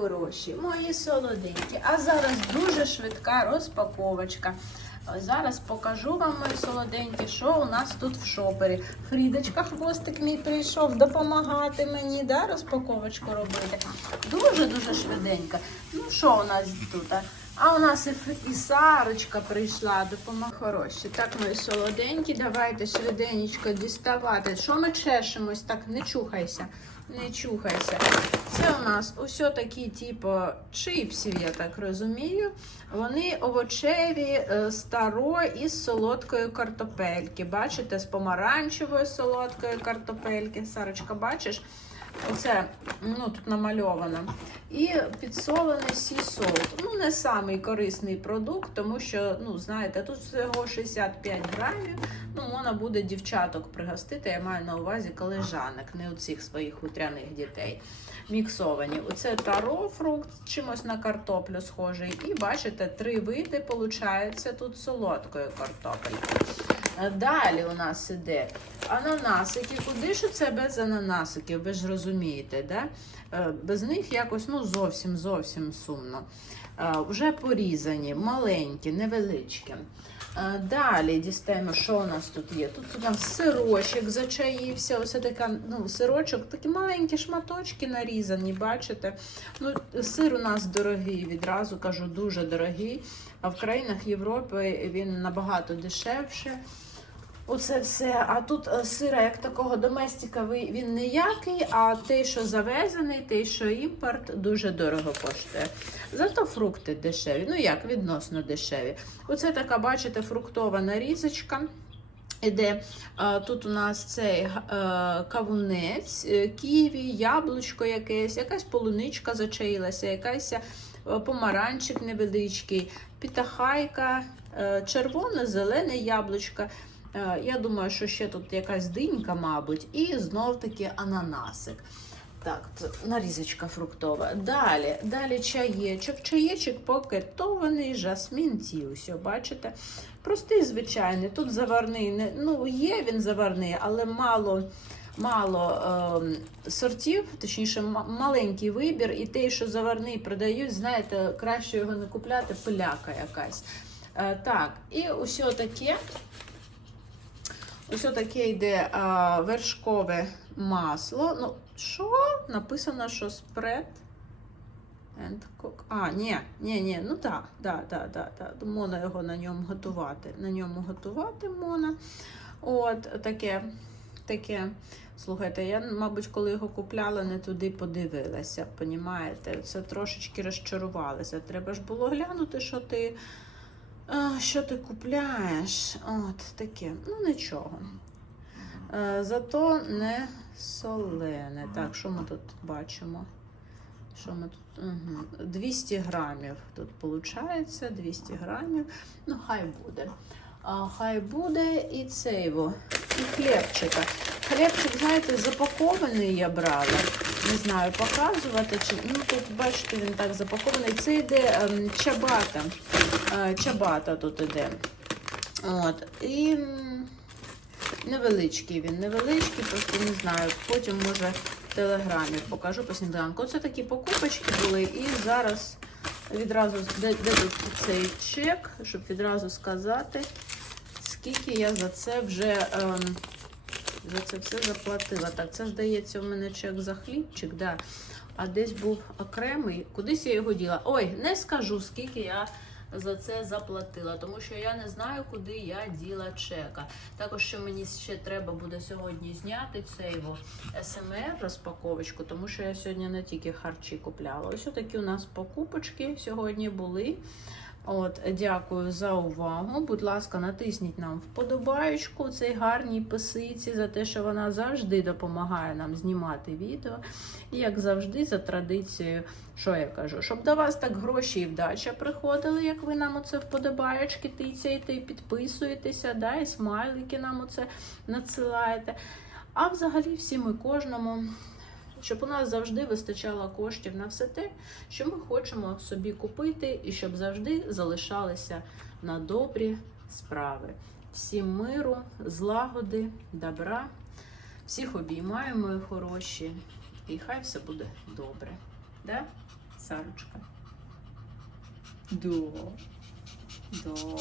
хороші, мої солоденькі. А зараз дуже швидка розпаковочка. Зараз покажу вам, мої солоденькі, що у нас тут в шопері. Фрідочка, хвостик мій прийшов допомагати мені, да, розпаковочку робити. Дуже-дуже швиденько. Ну, що у нас тут? а? У нас і Сарочка прийшла, допомога хороші. Так, мої солоденькі, давайте швиденько діставати. Що ми чешемось? Так, не чухайся, не чухайся. Це у нас усе такі, типу, чипсів, я так розумію. Вони овочеві, е, старо із солодкої картопельки. Бачите, з помаранчевої солодкої картопельки. Сарочка, бачиш? Оце ну, тут намальовано. І підсолений сі-солт. Ну, не самий корисний продукт, тому що, ну, знаєте, тут всього 65 грамів. Ну, можна буде дівчаток пригостити. Я маю на увазі колежанок, не оцих своїх хутряних дітей. Міксовані. Оце таро фрукт, чимось на картоплю схожий. І бачите, три види, виходить, тут солодкої картопельки. Далі у нас іде ананасики. Куди ж це без ананасиків? Ви ж розумієте, да? Е, без них якось ну, зовсім зовсім сумно. Е, Вже порізані, маленькі, невеличкі. Е, Далі дістаємо, що у нас тут є. Тут у нас сирочок зачаївся. Ось така, ну, сирочок, такі маленькі шматочки нарізані, бачите? Ну, сир у нас дорогий, відразу кажу, дуже дорогий. А в країнах Європи він набагато дешевше. Оце все. А тут е, сира, як такого доместика, він ніякий, а той, що завезений, той, що імпорт, дуже дорого коштує. Зато фрукти дешеві. Ну як, відносно дешеві. Оце така, бачите, фруктова нарізочка. Іде е, тут у нас цей е, кавунець, ківі, яблучко якесь, якась полуничка зачаїлася, якась помаранчик невеличкий, пітахайка, е, червоне, зелене яблучко. Е, Я думаю, що ще тут якась динька, мабуть, і знов таки ананасик. Так, нарізочка фруктова. Далі, далі чаєчок. Чаєчок пакетований, жасмін ті, ось, бачите? Простий, звичайний. Тут заварний, ну, є він заварний, але мало. Мало е, сортів, точніше, маленький вибір, і те, що заварний продають, знаєте, краще його не купляти, пиляка якась. Е, так, і усе таке. Ось таке йде а, вершкове масло. Ну, що? Написано, що спред. And cook. А, ні, ні, ні, ну так, да, да, да, да. Можна його на ньому готувати. На ньому готувати можна. От таке, таке. Слухайте, я, мабуть, коли його купляла, не туди подивилася. Понімаєте? Це трошечки розчарувалася. Треба ж було глянути, що ти. Що ти купляєш? От таке. Ну нічого. Е, Зато не солене. Так, що ми тут бачимо? Що ми тут? Угу. 200 грамів тут виходить, 200 грамів. Ну, хай буде. А, хай буде і цейво, і хлібчика. Хлібчик, знаєте, запакований я брала. Не знаю, показувати чи. Ну, тут, бачите, він так запакований. Це йде ем, чабата. Е, чабата тут іде. От. І невеличкий він, невеличкий, просто не знаю. Потім, може, в телеграмі покажу по сніданку. Оце такі покупочки були, і зараз відразу де, де тут цей чек, щоб відразу сказати, скільки я за це вже. Ем, за це все заплатила. Так, це здається, у мене чек за хлібчик, да. а десь був окремий. Кудись я його діла. Ой, не скажу, скільки я за це заплатила, тому що я не знаю, куди я діла чека. Також що мені ще треба буде сьогодні зняти цей СМР розпаковочку, тому що я сьогодні не тільки харчі купляла. Ось такі у нас покупочки сьогодні були. От, дякую за увагу. Будь ласка, натисніть нам вподобаючку цій гарній писиці за те, що вона завжди допомагає нам знімати відео. І як завжди, за традицією, що я кажу, щоб до вас так гроші і вдача приходили, як ви нам оце вподобаючки тицяєте і підписуєтеся, да, і смайлики нам оце надсилаєте. А взагалі всім і кожному щоб у нас завжди вистачало коштів на все те, що ми хочемо собі купити, і щоб завжди залишалися на добрі справи. Всім миру, злагоди, добра. Всіх обіймаю, мої хороші, і хай все буде добре. Да? Сарочка. До. До.